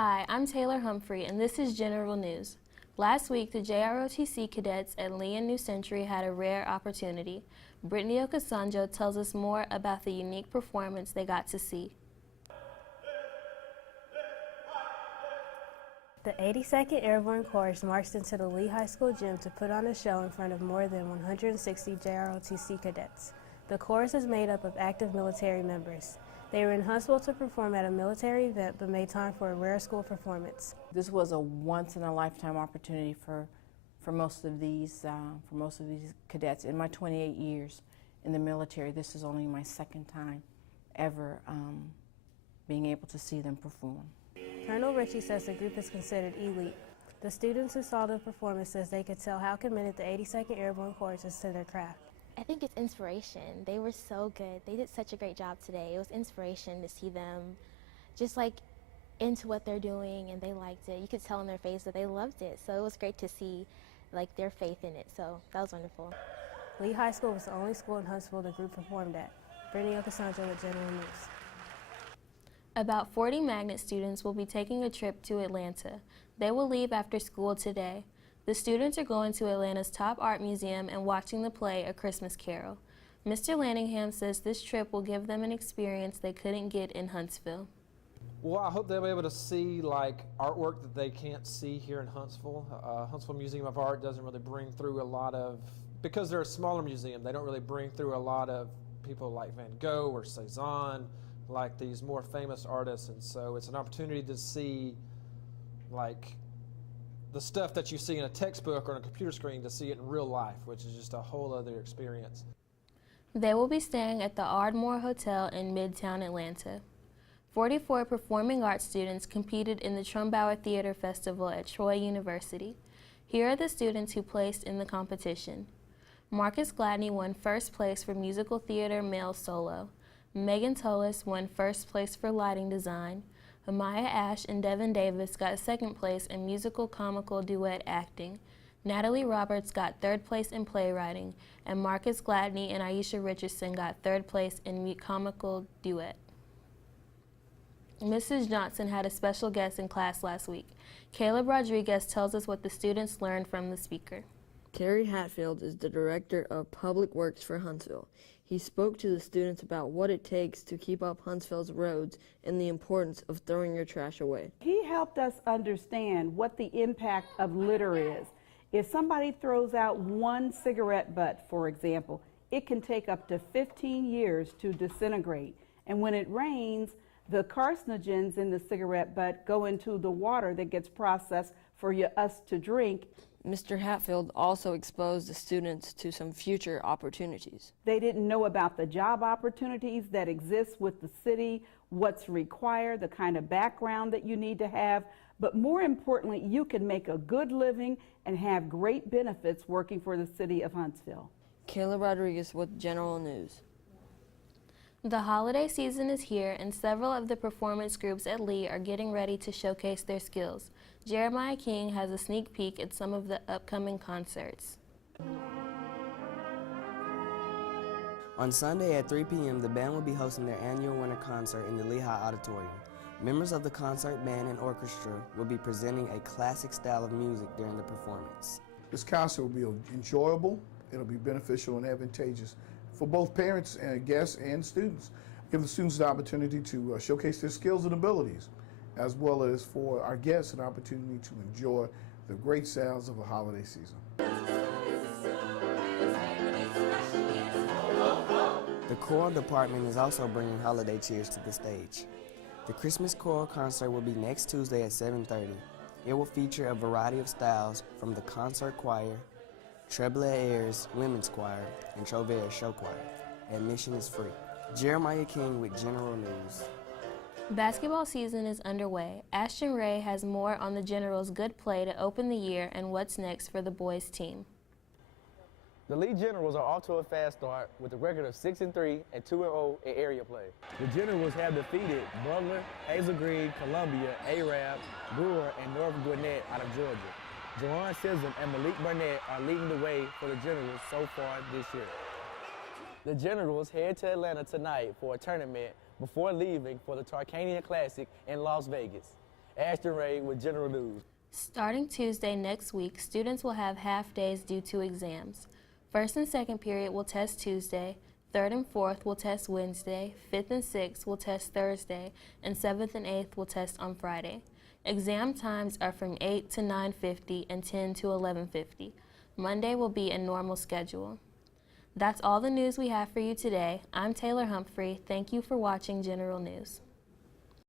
Hi, I'm Taylor Humphrey, and this is General News. Last week, the JROTC cadets at Lee and New Century had a rare opportunity. Brittany Okasanjo tells us more about the unique performance they got to see. The 82nd Airborne Chorus marched into the Lee High School gym to put on a show in front of more than 160 JROTC cadets. The chorus is made up of active military members. They were in Huntsville to perform at a military event, but made time for a rare school performance. This was a once-in-a-lifetime opportunity for most of these cadets. In my 28 years in the military, this is only my second time ever being able to see them perform. Colonel Ritchie says the group is considered elite. The students who saw the performance says they could tell how committed the 82nd Airborne Chorus is to their craft. I think it's inspiration. They were so good. They did such a great job today. It was inspiration to see them just like into what they're doing, and they liked it. You could tell in their face that they loved it. So it was great to see like their faith in it. So that was wonderful. Lee High School was the only school in Huntsville the group performed at. Brittany Okasanjo with General News. About 40 magnet students will be taking a trip to Atlanta. They will leave after school today. The students are going to Atlanta's top art museum and watching the play A Christmas Carol. Mr. Lanningham says this trip will give them an experience they couldn't get in Huntsville. Well, I hope they'll be able to see like artwork that they can't see here in Huntsville. Huntsville Museum of Art doesn't really bring through a lot of, because they're a smaller museum, they don't really bring through a lot of people like Van Gogh or Cezanne, like these more famous artists, and so it's an opportunity to see like the stuff that you see in a textbook or on a computer screen, to see it in real life, which is just a whole other experience. They will be staying at the Ardmore Hotel in Midtown Atlanta. 44 performing arts students competed in the Trumbauer Theater Festival at Troy University. Here are the students who placed in the competition. Marcus Gladney won first place for musical theater male solo. Megan Tullis won first place for lighting design. Amaya Ash and Devin Davis got second place in musical comical duet acting. Natalie Roberts got third place in playwriting, and Marcus Gladney and Aisha Richardson got third place in comical duet. Mrs. Johnson had a special guest in class last week. Caleb Rodriguez tells us what the students learned from the speaker. Kerry Hatfield is the Director of Public Works for Huntsville. He spoke to the students about what it takes to keep up Huntsville's roads and the importance of throwing your trash away. He helped us understand what the impact of litter is. If somebody throws out one cigarette butt, for example, it can take up to 15 years to disintegrate. And when it rains, the carcinogens in the cigarette butt go into the water that gets processed for us to drink. Mr. Hatfield also exposed the students to some future opportunities. They didn't know about the job opportunities that exist with the city, what's required, the kind of background that you need to have, but more importantly, you can make a good living and have great benefits working for the city of Huntsville. Kayla Rodriguez with General News. The holiday season is here, and several of the performance groups at Lee are getting ready to showcase their skills. Jeremiah King has a sneak peek at some of the upcoming concerts. On Sunday at 3 p.m., the band will be hosting their annual winter concert in the Lehigh Auditorium. Members of the concert band and orchestra will be presenting a classic style of music during the performance. This concert will be enjoyable, it'll be beneficial and advantageous for both parents and guests and students. Give the students the opportunity to showcase their skills and abilities, as well as for our guests an opportunity to enjoy the great sounds of a holiday season. The choral department is also bringing holiday cheers to the stage. The Christmas choral concert will be next Tuesday at 7:30. It will feature a variety of styles from the concert choir, Treble Airs Women's Choir, and Trouvere Show Choir. Admission is free. Jeremiah King with General News. Basketball season is underway. Ashton Ray has more on the Generals' good play to open the year and what's next for the boys' team. The Lee Generals are off to a fast start with a record of 6-3 and 2-0 in area play. The Generals have defeated Butler, Hazel Green, Columbia, Arab, Brewer, and North Gwinnett out of Georgia. Jaron Sism and Malik Burnett are leading the way for the Generals so far this year. The Generals head to Atlanta tonight for a tournament before leaving for the Tarkanian Classic in Las Vegas. Ashton Ray with General News. Starting Tuesday next week, students will have half days due to exams. First and second period will test Tuesday, third and fourth will test Wednesday, fifth and sixth will test Thursday, and seventh and eighth will test on Friday. Exam times are from 8 to 9:50 and 10 to 11:50. Monday will be a normal schedule. That's all the news we have for you today. I'm Taylor Humphrey. Thank you for watching General News.